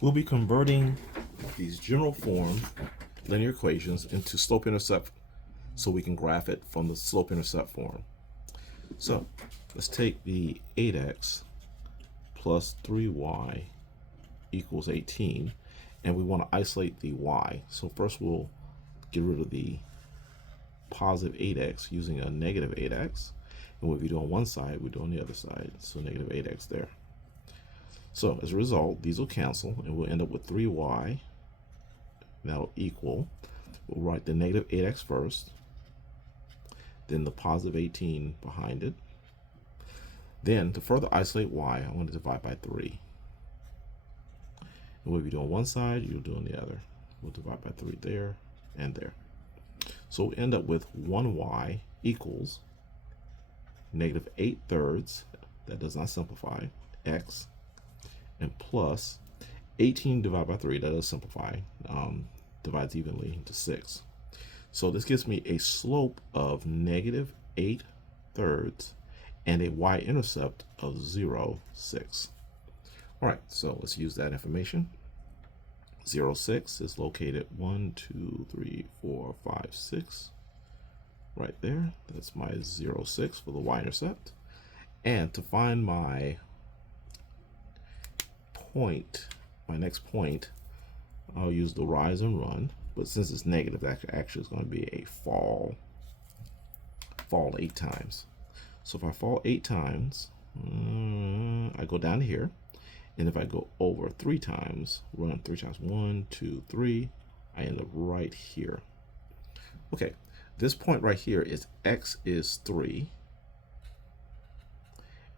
We'll be converting these general form linear equations into slope-intercept so we can graph it from the slope-intercept form. So let's take the 8x plus 3y equals 18, and we want to isolate the y. So first we'll get rid of the positive 8x using a negative 8x, and what we do on one side, we do on the other side, so negative 8x there. So as a result, these will cancel, and we'll end up with 3y. That'll equal, we'll write the negative 8x first, then the positive 18 behind it. Then to further isolate y, I want to divide by 3. And what we do on one side, you'll do on the other. We'll divide by 3 there and there. So we'll end up with 1y equals negative 8/3, that does not simplify, x, and plus 18 divided by 3, that does simplify, divides evenly into 6. So this gives me a slope of negative 8/3 and a y-intercept of 0, 6. All right, so let's use that information. 0, 6 is located 1, 2, 3, 4, 5, 6. Right there, that's my 0, 6 for the y-intercept. And to find my point, my next point, I'll use the rise and run, but since it's negative, that actually is going to be a fall 8 times. So if I fall 8 times, I go down here, and if I go over 3 times, run 3 times, 1, 2, 3, I end up right here. Okay, this point right here is x is 3,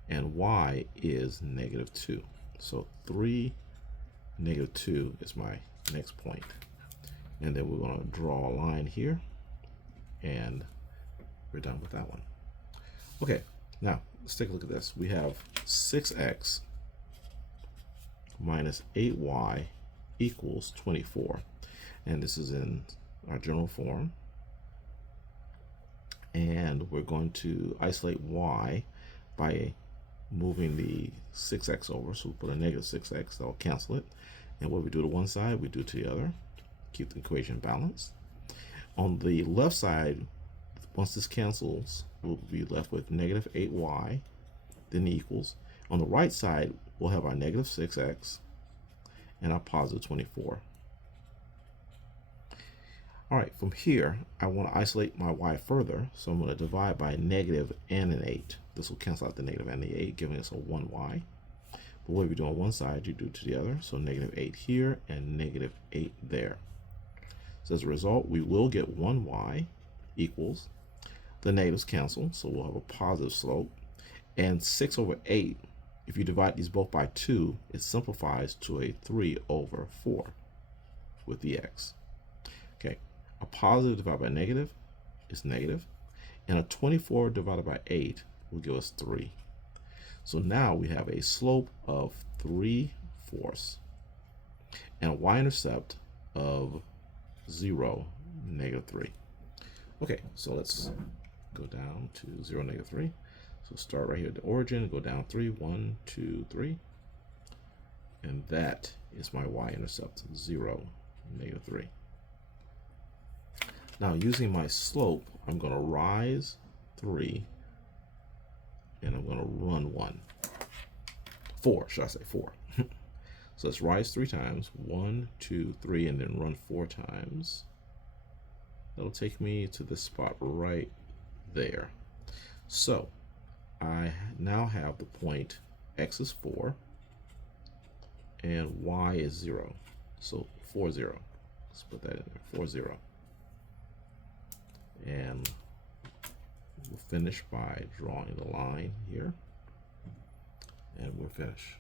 and y is negative 2. So 3, negative 2 is my next point. And then we're going to draw a line here, and we're done with that one. Okay, now let's take a look at this. We have 6x minus 8y equals 24. And this is in our general form. And we're going to isolate y by moving the 6x over. So we put a negative 6x, that'll cancel it. And what we do to one side, we do to the other. Keep the equation balanced. On the left side, once this cancels, we'll be left with negative 8y, then equals. On the right side, we'll have our negative 6x and our positive 24. All right, from here, I want to isolate my y further, so I'm going to divide by negative and an 8. This will cancel out the negative and the 8, giving us a 1y. But what we do on one side, you do to the other, so negative 8 here and negative 8 there. So as a result, we will get 1y equals, the negatives cancel, so we'll have a positive slope, and 6 over 8, if you divide these both by 2, it simplifies to a 3 over 4 with the x. Okay, a positive divided by negative is negative, and a 24 divided by 8 will give us 3. So now we have a slope of 3/4 and a y-intercept of 0, negative 3. Okay, so let's go down to 0, negative 3. So start right here at the origin, go down 3, 1, 2, 3. And that is my y-intercept, 0, negative 3. Now using my slope, I'm going to rise 3, and I'm going to run 1. 4, should I say 4. So let's rise 3 times, 1, 2, 3, and then run 4 times. That'll take me to this spot right there. So I now have the point x is 4 and y is 0. So 4, 0. Let's put that in there, 4, 0. And we'll finish by drawing the line here, and we're finished.